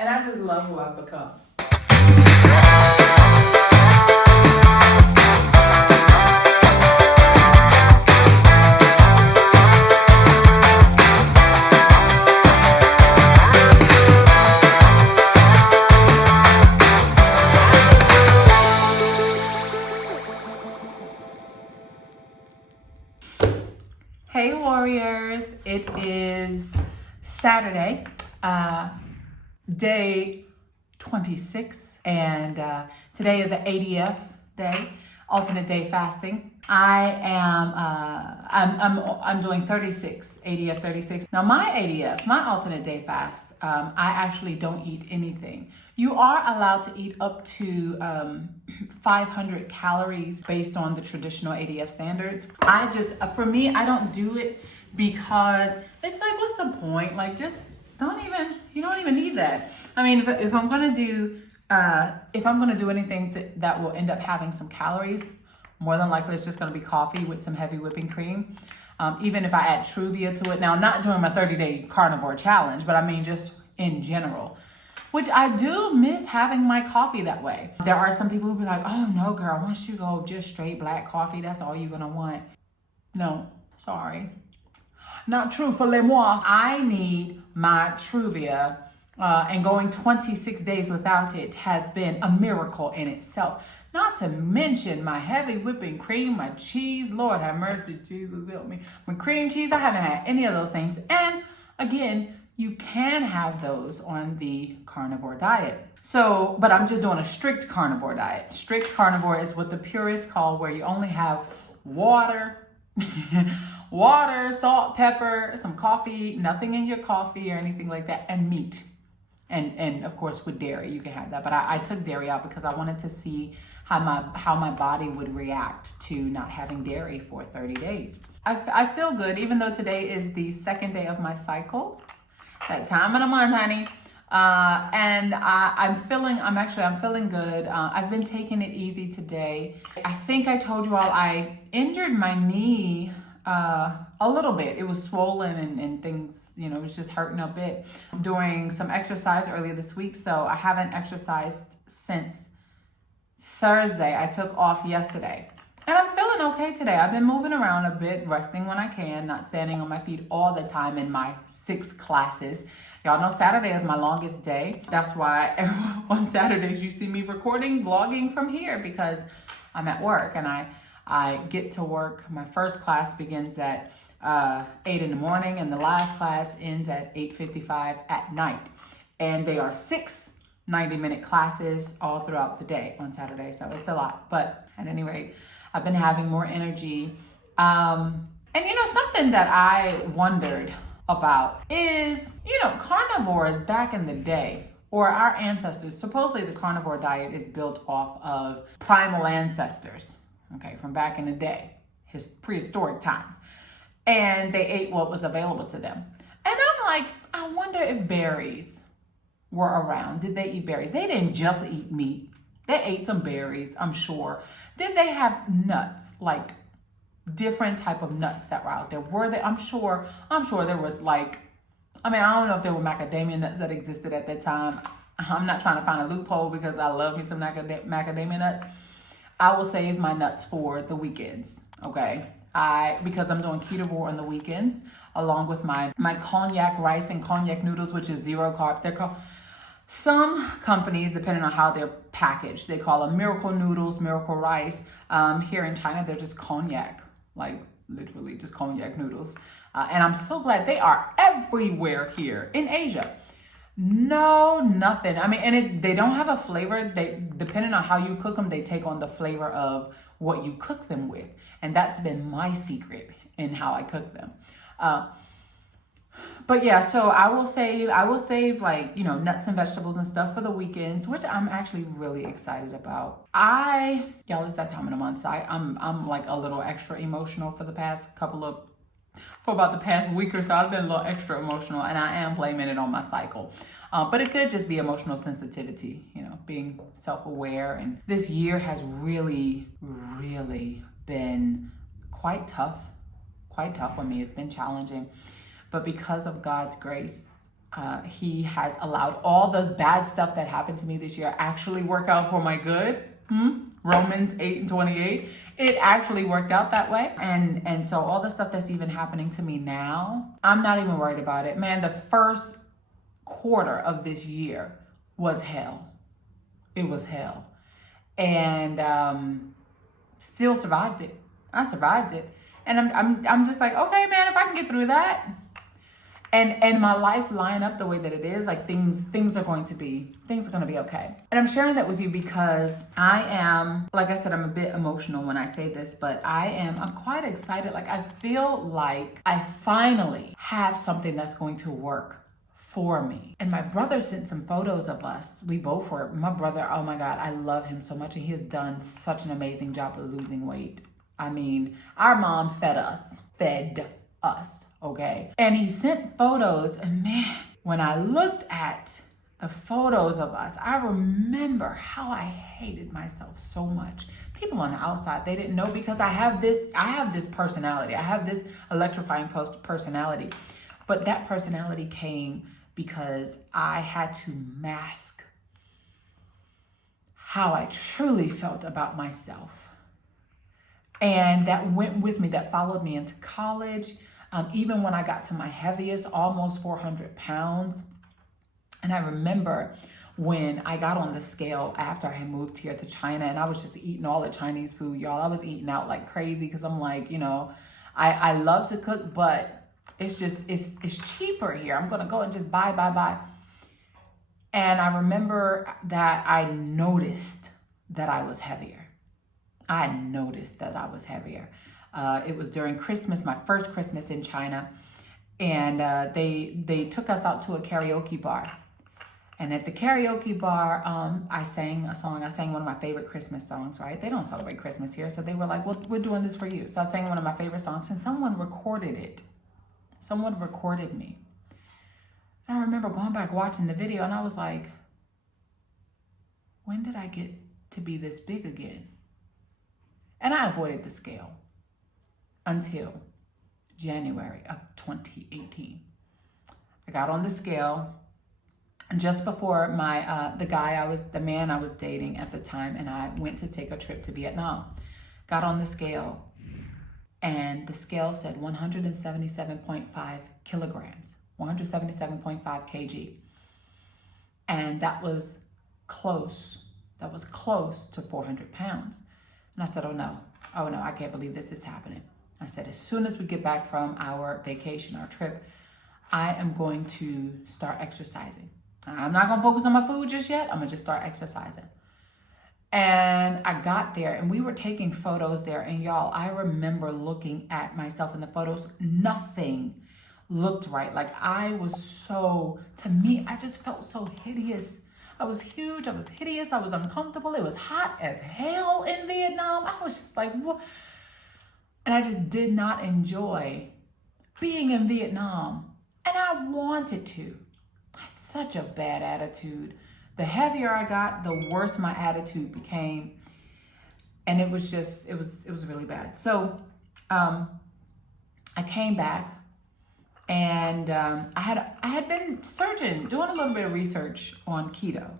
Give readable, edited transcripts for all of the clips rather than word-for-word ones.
And I just love who I've become. Hey warriors, it is Saturday, day 26, and today is the ADF day, alternate day fasting. I'm doing 36, ADF 36. Now my ADFs, my alternate day fast, I actually don't eat anything. You are allowed to eat up to 500 calories based on the traditional ADF standards. For me, I don't do it because it's like, what's the point? Like, just you don't even need that. I mean, if I'm gonna do anything that will end up having some calories, more than likely it's just gonna be coffee with some heavy whipping cream. Even if I add 𝗥𝗘𝗔𝗗 to it. Now, I'm not doing my 30-day carnivore challenge, but I mean, just in general. Which I do miss having my coffee that way. There are some people who be like, oh no girl, once you go just straight black coffee, that's all you're gonna want. No, sorry. Not true for les moi. I need my Truvia, and going 26 days without it has been a miracle in itself. Not to mention my heavy whipping cream, my cheese, Lord have mercy, Jesus help me. My cream cheese, I haven't had any of those things. And again, you can have those on the carnivore diet. So, but I'm just doing a strict carnivore diet. Strict carnivore is what the purists call where you only have water, water, salt, pepper, some coffee, nothing in your coffee or anything like that, and meat. And of course with dairy, you can have that. But I took dairy out because I wanted to see how my body would react to not having dairy for 30 days. I feel good, even though today is the second day of my cycle. That time of the month, honey. And I'm feeling good. I've been taking it easy today. I think I told you all I injured my knee a little bit. It was swollen and things, it was just hurting a bit. I'm doing some exercise earlier this week, so I haven't exercised since Thursday. I took off yesterday. And I'm feeling okay today. I've been moving around a bit, resting when I can, not standing on my feet all the time in my 6 classes. Y'all know Saturday is my longest day. That's why on Saturdays you see me recording, vlogging from here because I'm at work and I get to work. My first class begins at 8 in the morning and the last class ends at 8:55 at night. And they are 6 90-minute classes all throughout the day on Saturday. So it's a lot, but at any rate, I've been having more energy. And something that I wondered about is, carnivores back in the day, or our ancestors, supposedly the carnivore diet is built off of primal ancestors, okay, from back in the day, his prehistoric times. And they ate what was available to them. And I'm like, I wonder if berries were around. Did they eat berries? They didn't just eat meat. They ate some berries, I'm sure. Did they have nuts, like different type of nuts that were out there? Were they? I'm sure there was I don't know if there were macadamia nuts that existed at that time. I'm not trying to find a loophole because I love me some macadamia nuts. I will save my nuts for the weekends, okay? Because I'm doing Carnivore on the weekends, along with my cognac rice and cognac noodles, which is 0 carb. They're called, some companies, depending on how they're packaged, they call them miracle noodles, miracle rice. Here in China, they're just cognac, like literally just cognac noodles. And I'm so glad they are everywhere here in Asia. No, nothing. I mean, and they don't have a flavor. Depending on how you cook them, they take on the flavor of what you cook them with. And that's been my secret in how I cook them. But yeah, so I will save nuts and vegetables and stuff for the weekends, which I'm actually really excited about. Y'all, it's that time of the month, so I'm like a little extra emotional for about the past week or so. I've been a little extra emotional, and I am blaming it on my cycle. But it could just be emotional sensitivity, being self-aware. And this year has really, really been quite tough on me. It's been challenging. But because of God's grace, He has allowed all the bad stuff that happened to me this year actually work out for my good. Romans 8:28. It actually worked out that way. And so all the stuff that's even happening to me now, I'm not even worried about it. Man, the first quarter of this year was hell. It was hell. And still survived it. I survived it. And I'm just like, okay, man, if I can get through that, and my life line up the way that it is, like things are going to be okay. And I'm sharing that with you because I am, like I said, I'm a bit emotional when I say this, but I'm quite excited. Like I feel like I finally have something that's going to work for me. And my brother sent some photos of us. We both were, my brother, oh my God, I love him so much. And he has done such an amazing job of losing weight. I mean, our mom fed us, okay? And he sent photos, and man, when I looked at the photos of us, I remember how I hated myself so much. People on the outside, they didn't know because I have this personality. I have this electrifying personality. But that personality came because I had to mask how I truly felt about myself. And that went with me, that followed me into college. Even when I got to my heaviest, almost 400 pounds. And I remember when I got on the scale after I had moved here to China, and I was just eating all the Chinese food, y'all. I was eating out like crazy because I'm like, you know, I love to cook, but it's just, it's cheaper here. I'm going to go and just buy. And I remember that I noticed that I was heavier. It was during Christmas, my first Christmas in China. And they took us out to a karaoke bar. And at the karaoke bar, I sang a song. I sang one of my favorite Christmas songs, right? They don't celebrate Christmas here. So they were like, well, we're doing this for you. So I sang one of my favorite songs and someone recorded it. Someone recorded me. And I remember going back watching the video and I was like, when did I get to be this big again? And I avoided the scale until January of 2018. I got on the scale just before the man I was dating at the time, and I went to take a trip to Vietnam. Got on the scale, and the scale said 177.5 kilograms, 177.5 kg. And that was close to 400 pounds. And I said, oh no, I can't believe this is happening. I said, as soon as we get back from our vacation, our trip, I am going to start exercising. I'm not going to focus on my food just yet. I'm going to just start exercising. And I got there and we were taking photos there. And y'all, I remember looking at myself in the photos. Nothing looked right. Like to me, I just felt so hideous. I was huge, I was hideous, I was uncomfortable. It was hot as hell in Vietnam. I was just like, what? And I just did not enjoy being in Vietnam. And I wanted to. I had such a bad attitude. The heavier I got, the worse my attitude became. And it was really bad. So I came back. And I had been doing a little bit of research on keto.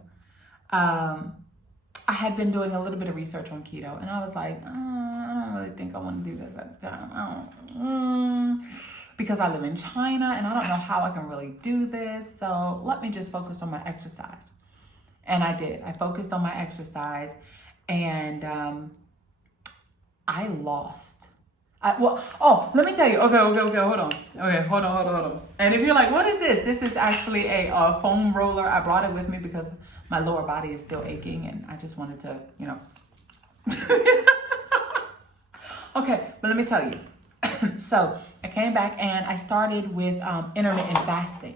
I had been doing a little bit of research on keto, and I was like, I don't really think I want to do this at the time. Because I live in China, and I don't know how I can really do this. So let me just focus on my exercise. And I did. I focused on my exercise, and I lost. Let me tell you. Okay, hold on. Okay, hold on. And if you're like, what is this? This is actually a foam roller. I brought it with me because my lower body is still aching and I just wanted to, Okay, but let me tell you. So I came back and I started with intermittent fasting.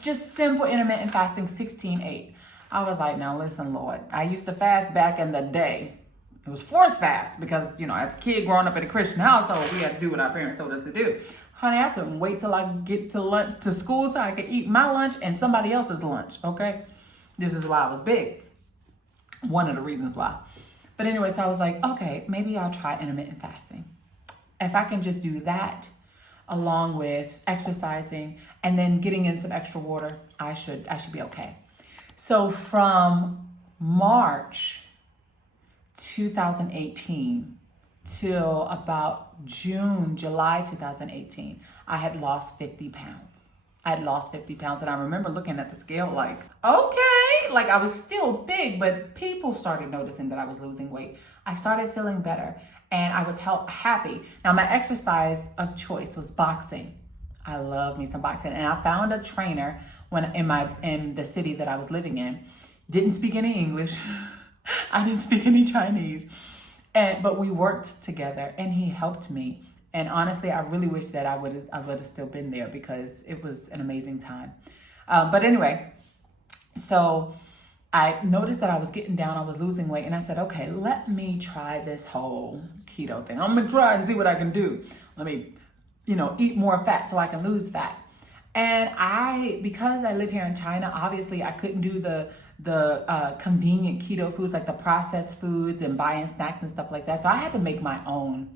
Just simple intermittent fasting, 16/8. I was like, now listen, Lord, I used to fast back in the day. It was forced fast because, as a kid growing up in a Christian household, we had to do what our parents told us to do. Honey, I couldn't wait till I get to school so I could eat my lunch and somebody else's lunch, okay? This is why I was big. One of the reasons why. But anyway, so I was like, okay, maybe I'll try intermittent fasting. If I can just do that, along with exercising and then getting in some extra water, I should be okay. So from March 2018 till about July 2018, I had lost 50 pounds. I had lost 50 pounds, and I remember looking at the scale like, okay, like I was still big, but people started noticing that I was losing weight. I started feeling better, and I was happy. Now, my exercise of choice was boxing. I love me some boxing, and I found a trainer in the city that I was living in. Didn't speak any English. I didn't speak any Chinese, but we worked together, and he helped me. And honestly, I really wish that I would have still been there because it was an amazing time. But anyway, so I noticed that I was getting down, I was losing weight, and I said, okay, let me try this whole keto thing. I'm gonna try and see what I can do. Let me, eat more fat so I can lose fat. And because I live here in China, obviously I couldn't do the convenient keto foods like the processed foods and buying snacks and stuff like that. So I had to make my own.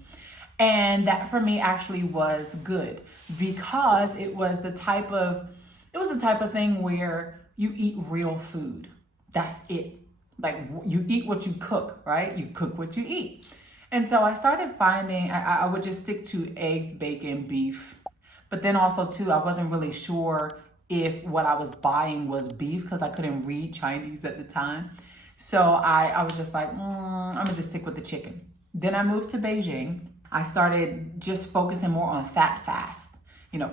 And that for me actually was good because it was the type of thing where you eat real food. That's it. Like you eat what you cook, right? You cook what you eat. And so I started finding, I would just stick to eggs, bacon, beef. But then also too, I wasn't really sure if what I was buying was beef because I couldn't read Chinese at the time. So I was just like, I'm gonna just stick with the chicken. Then I moved to Beijing. I started just focusing more on fat fast,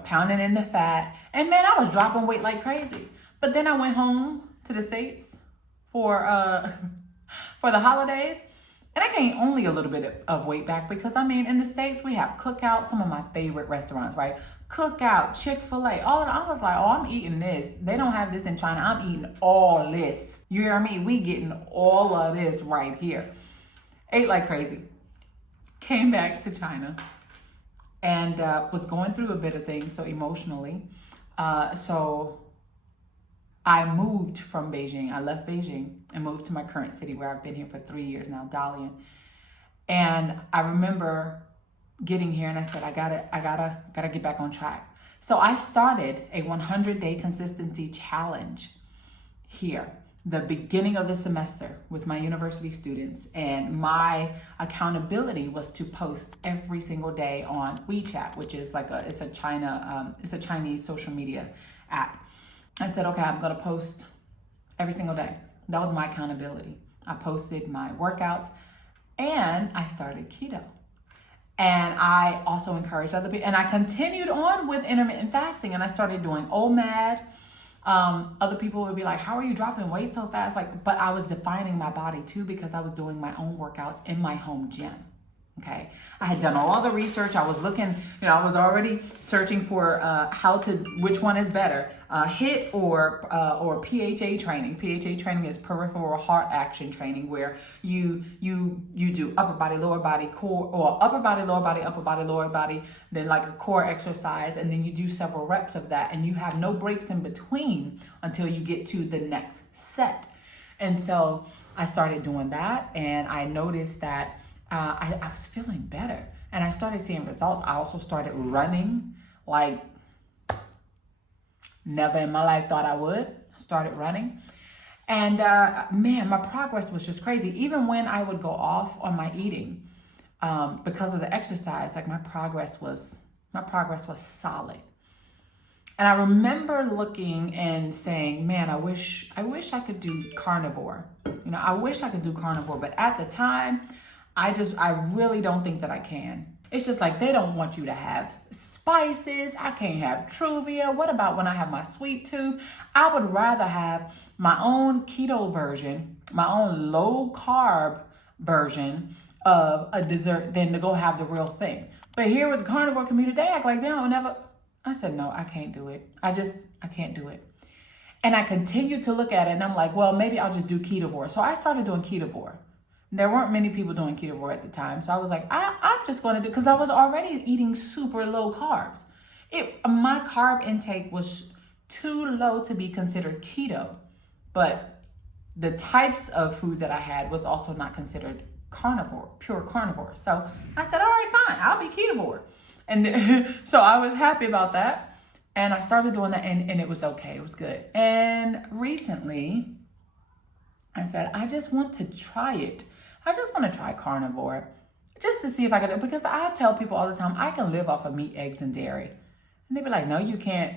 pounding in the fat. And man, I was dropping weight like crazy. But then I went home to the States for the holidays. And I gained only a little bit of weight back because, in the States, we have Cookout, some of my favorite restaurants, right? Cookout, Chick-fil-A, all of that. I was like, oh, I'm eating this. They don't have this in China. I'm eating all this. You hear me? We getting all of this right here. Ate like crazy. Came back to China and was going through a bit of things, so emotionally. So I moved from Beijing. I left Beijing and moved to my current city where I've been here for 3 years now, Dalian. And I remember getting here and I said, I gotta get back on track. So I started a 100-day consistency challenge here, the beginning of the semester with my university students, and my accountability was to post every single day on WeChat, which is it's a Chinese social media app. I said, okay, I'm gonna post every single day. That was my accountability. I posted my workouts and I started keto. And I also encouraged other people, and I continued on with intermittent fasting, and I started doing OMAD. Other people would be like, how are you dropping weight so fast? But I was defining my body too because I was doing my own workouts in my home gym. Okay. I had done all the research. I was looking, I was already searching for which one is better, HIIT or PHA training. PHA training is peripheral heart action training, where you do upper body, lower body, core, or upper body, lower body, then like a core exercise, and then you do several reps of that, and you have no breaks in between until you get to the next set. And so I started doing that, and I noticed that I was feeling better, and I started seeing results. I also started running like never in my life thought I would. I started running, and man, my progress was just crazy. Even when I would go off on my eating because of the exercise, like my progress was solid. And I remember looking and saying, man, I wish I could do carnivore. I wish I could do carnivore, but at the time, I really don't think that I can. It's just like they don't want you to have spices. I can't have Truvia. What about when I have my sweet tooth? I would rather have my own keto version, my own low carb version of a dessert than to go have the real thing. But here with the carnivore community, they act like they don't never. I said, no, I can't do it. I can't do it. And I continued to look at it and I'm like, well, maybe I'll just do ketovore. So I started doing ketovore. There weren't many people doing ketovore at the time. So I was like, I'm just going to do, because I was already eating super low carbs. My carb intake was too low to be considered keto, but the types of food that I had was also not considered carnivore, pure carnivore. So I said, all right, fine, I'll be ketovore. And so I was happy about that. And I started doing that, and it was okay. It was good. And recently, I said, I just want to try it. I just want to try carnivore just to see if I could, because I tell people all the time, I can live off of meat, eggs, and dairy. And they be like, no, you can't.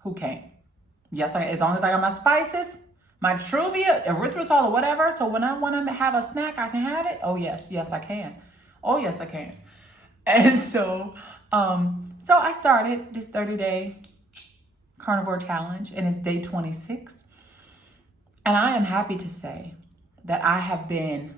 Who can't? Yes, as long as I got my spices, my Truvia, erythritol, or whatever. So when I want to have a snack, I can have it. Oh, yes, I can. Oh, yes, I can. And so I started this 30-day carnivore challenge, and it's day 26. And I am happy to say that I have been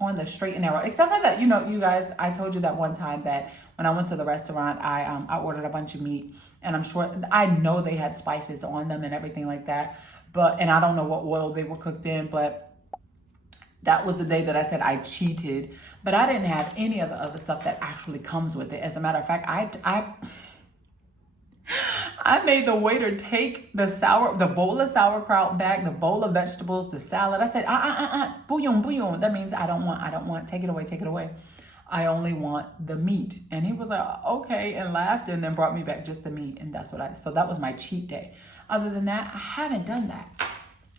on the straight and narrow, except for that, you know, you guys, I told you that one time that when I went to the restaurant, I ordered a bunch of meat, and I'm sure, I know they had spices on them and everything like that, and I don't know what oil they were cooked in, but that was the day that I said I cheated. But I didn't have any of the other stuff that actually comes with it. As a matter of fact, I made the waiter take the bowl of sauerkraut back, the bowl of vegetables, the salad. I said, bouillon. That means I don't want, take it away. I only want the meat. And he was like, okay, and laughed, and then brought me back just the meat. And so that was my cheat day. Other than that, I haven't done that. I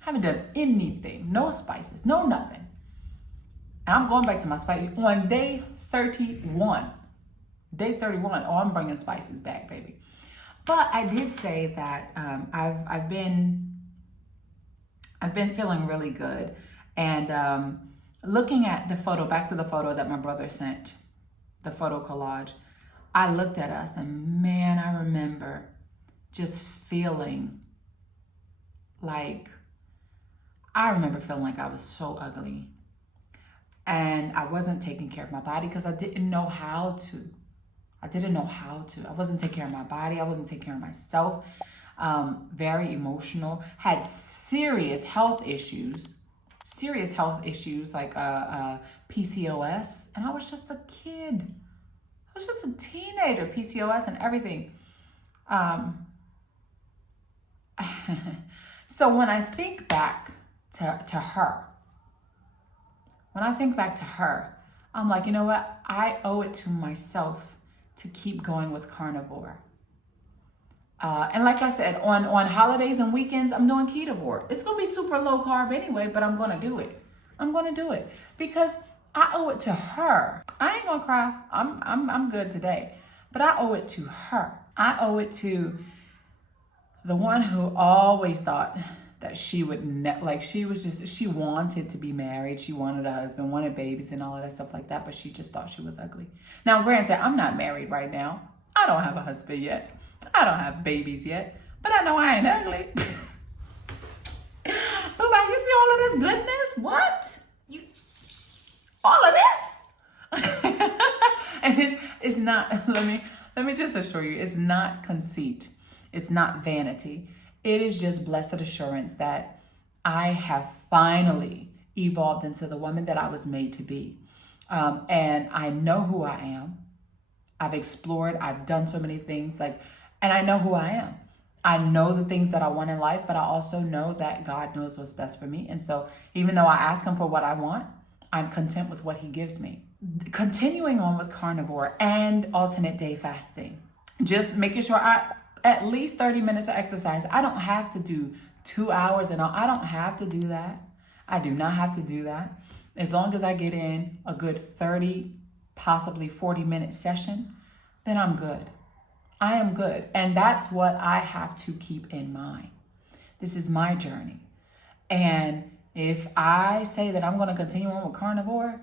haven't done anything. No spices, no nothing. And I'm going back to my spices on day 31. Day 31, oh, I'm bringing spices back, baby. But I did say that I've been feeling really good, and looking at the photo, back to the photo that my brother sent, the photo collage, I looked at us, and man, I remember just feeling like I was so ugly, and I wasn't taking care of my body because I didn't know how to. I wasn't taking care of my body. I wasn't taking care of myself. Very emotional. Had serious health issues like PCOS. And I was just a kid. I was just a teenager, PCOS and everything. So when I think back to her, I'm like, you know what? I owe it to myself to keep going with carnivore. And like I said, on holidays and weekends, I'm doing ketovore. It's going to be super low carb anyway, but I'm going to do it. Because I owe it to her. I ain't going to cry. I'm good today. But I owe it to her. I owe it to the one who always thought that she would, she wanted to be married. She wanted a husband, wanted babies and all of that stuff like that, but she just thought she was ugly. Now, granted, I'm not married right now. I don't have a husband yet. I don't have babies yet, but I know I ain't ugly. But like, you see all of this goodness? What? All of this? And it's not, let me just assure you, it's not conceit. It's not vanity. It is just blessed assurance that I have finally evolved into the woman that I was made to be. And I know who I am. I've explored, I've done so many things, and I know who I am. I know the things that I want in life, but I also know that God knows what's best for me. And so even though I ask him for what I want, I'm content with what he gives me. Continuing on with carnivore and alternate day fasting, just making sure at least 30 minutes of exercise. I don't have to do 2 hours and all. I don't have to do that. I do not have to do that. As long as I get in a good 30, possibly 40-minute session, then I'm good. I am good. And that's what I have to keep in mind. This is my journey. And if I say that I'm going to continue on with carnivore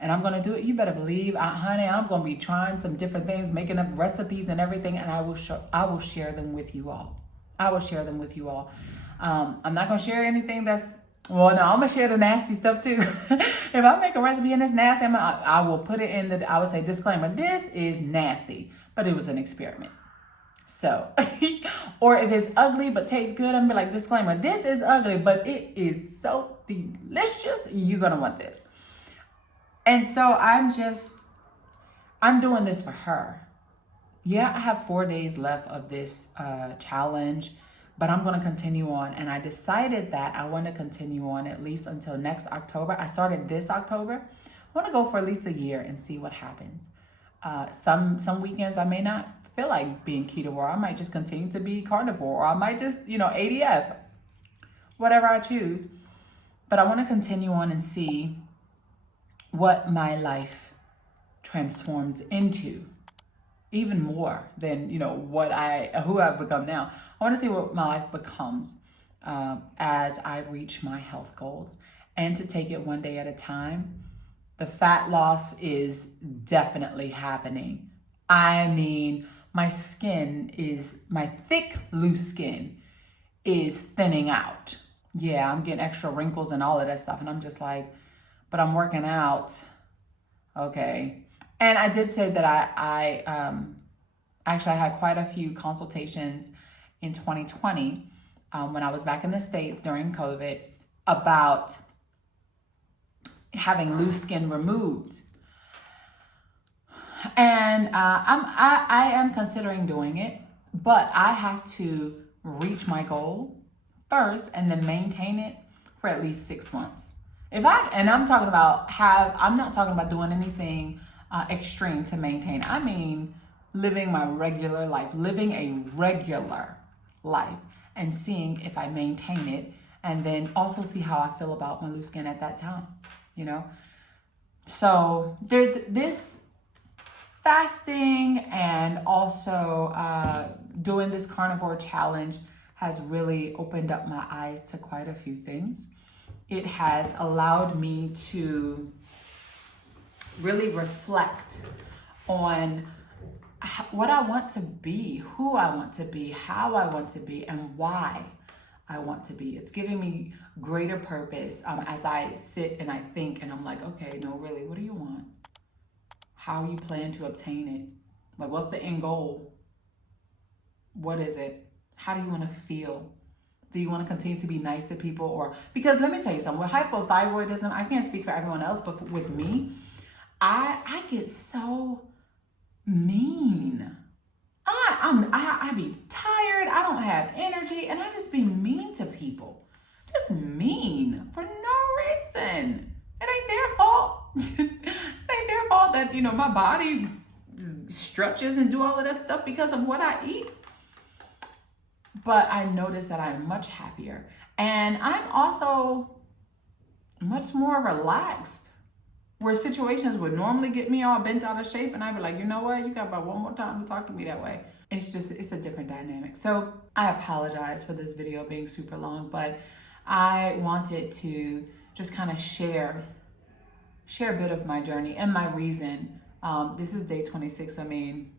and I'm going to do it, you better believe, honey, I'm going to be trying some different things, making up recipes and everything, and I will share them with you all. I'm not going to share anything that's, well, no, I'm going to share the nasty stuff too. If I make a recipe and it's nasty, I will put it in I would say, disclaimer, this is nasty, but it was an experiment. So, or if it's ugly but tastes good, I'm gonna be like, disclaimer, this is ugly, but it is so delicious. You're gonna want this. And so I'm doing this for her. Yeah, I have 4 days left of this challenge, but I'm gonna continue on. And I decided that I want to continue on at least until next October. I started this October. I want to go for at least a year and see what happens. Some weekends I may not feel like being keto, I might just continue to be carnivore, or I might just, ADF, whatever I choose. But I want to continue on and see what my life transforms into, even more than, who I've become now. I want to see what my life becomes as I reach my health goals, and to take it one day at a time. The fat loss is definitely happening. I mean, my thick, loose skin is thinning out. Yeah, I'm getting extra wrinkles and all of that stuff. And I'm just like, but I'm working out. Okay. And I did say that I actually had quite a few consultations in 2020 when I was back in the States during COVID about having loose skin removed. And I am considering doing it, but I have to reach my goal first and then maintain it for at least 6 months. I'm not talking about doing anything extreme to maintain. I mean, living my regular life, living a regular life, and seeing if I maintain it, and then also see how I feel about my loose skin at that time, So there's this fasting, and also doing this carnivore challenge has really opened up my eyes to quite a few things. It has allowed me to really reflect on what I want to be, who I want to be, how I want to be, and why I want to be. It's giving me greater purpose as I sit and I think, and I'm like, okay, no, really, what do you want? How you plan to obtain it? Like, what's the end goal? What is it? How do you want to feel? Do you want to continue to be nice to people? Or, because let me tell you something, with hypothyroidism, I can't speak for everyone else, but with me, I get so mean. I be tired, I don't have energy, and I just be mean to people. Just mean for no reason. It ain't their fault. It ain't their fault that, my body stretches and do all of that stuff because of what I eat. But I notice that I'm much happier. And I'm also much more relaxed. Where situations would normally get me all bent out of shape, and I'd be like, you know what? You got about one more time to talk to me that way. It's a different dynamic. So I apologize for this video being super long, but I wanted to just kind of share a bit of my journey and my reason. This is day 26. I mean,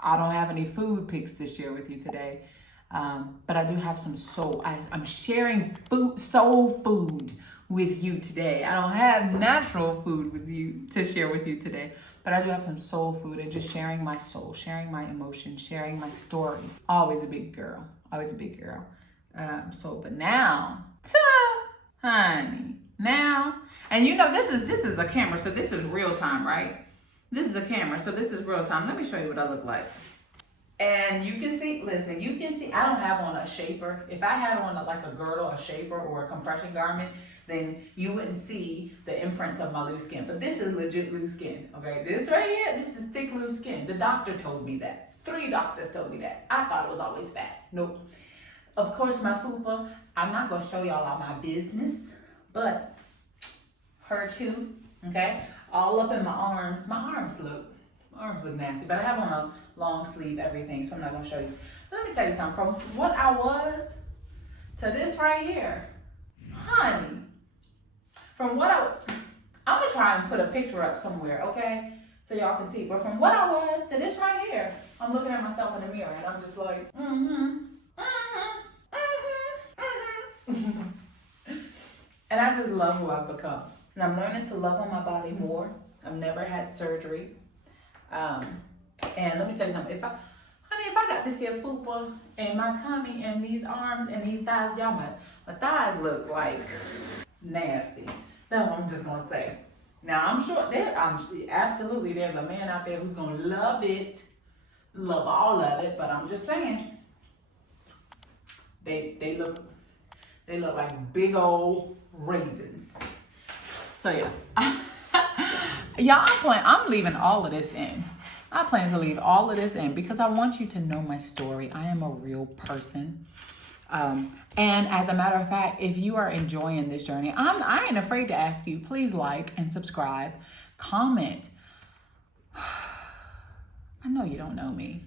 I don't have any food pics to share with you today, but I do have some soul. I'm sharing soul food with you today. I don't have natural food with you to share with you today, but I do have some soul food, and just sharing my soul, sharing my emotions, sharing my story. Always a big girl. But now, honey, now, and this is a camera, so this is real time, right? This is a camera, so this is real time. Let me show you what I look like. And you can see, I don't have on a shaper. If I had on like a girdle, a shaper, or a compression garment, then you wouldn't see the imprints of my loose skin. But this is legit loose skin, okay? This right here, this is thick loose skin. The doctor told me that. 3 doctors told me that. I thought it was always fat. Nope. Of course, my fupa, I'm not gonna show y'all all my business, but her too, okay? All up in my arms. My arms look nasty, but I have on a long sleeve everything, so I'm not gonna show you. Let me tell you something. From what I was to this right here, honey, I'm gonna try and put a picture up somewhere, okay? So y'all can see. But from what I was to this right here, I'm looking at myself in the mirror and I'm just like, And I just love who I've become. And I'm learning to love on my body more. I've never had surgery. And let me tell you something. If I got this here fupa and my tummy and these arms and these thighs, y'all, my thighs look like nasty. That's what I'm just gonna say. Now I'm sure absolutely there's a man out there who's gonna love all of it, but I'm just saying they look like big old raisins. So yeah. Y'all, I'm leaving all of this in. I plan to leave all of this in because I want you to know my story. I am a real person. And as a matter of fact, if you are enjoying this journey, I ain't afraid to ask you, please like and subscribe, comment. I know you don't know me.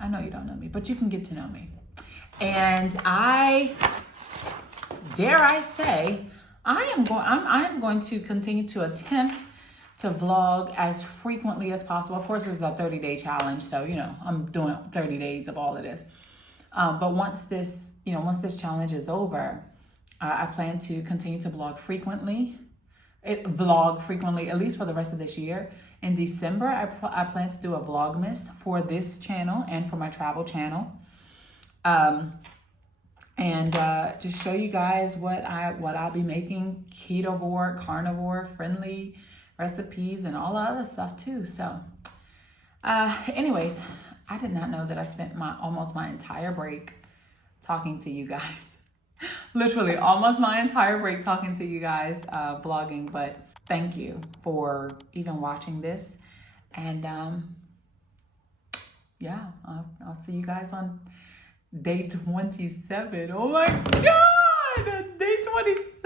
I know you don't know me, but you can get to know me. And I say, I am going to continue to attempt to vlog as frequently as possible. Of course, it's a 30-day challenge, so you know I'm doing 30 days of all of this. But once this challenge is over, I plan to continue to vlog frequently, at least for the rest of this year. In December, I plan to do a Vlogmas for this channel and for my travel channel. And just show you guys what I'll be making, ketovore, carnivore friendly recipes and all the other stuff too. So anyways, I did not know that I spent almost my entire break talking to you guys. Literally almost my entire break talking to you guys, blogging. But thank you for even watching this. And yeah, I'll see you guys on day 27. Oh my God, day 27.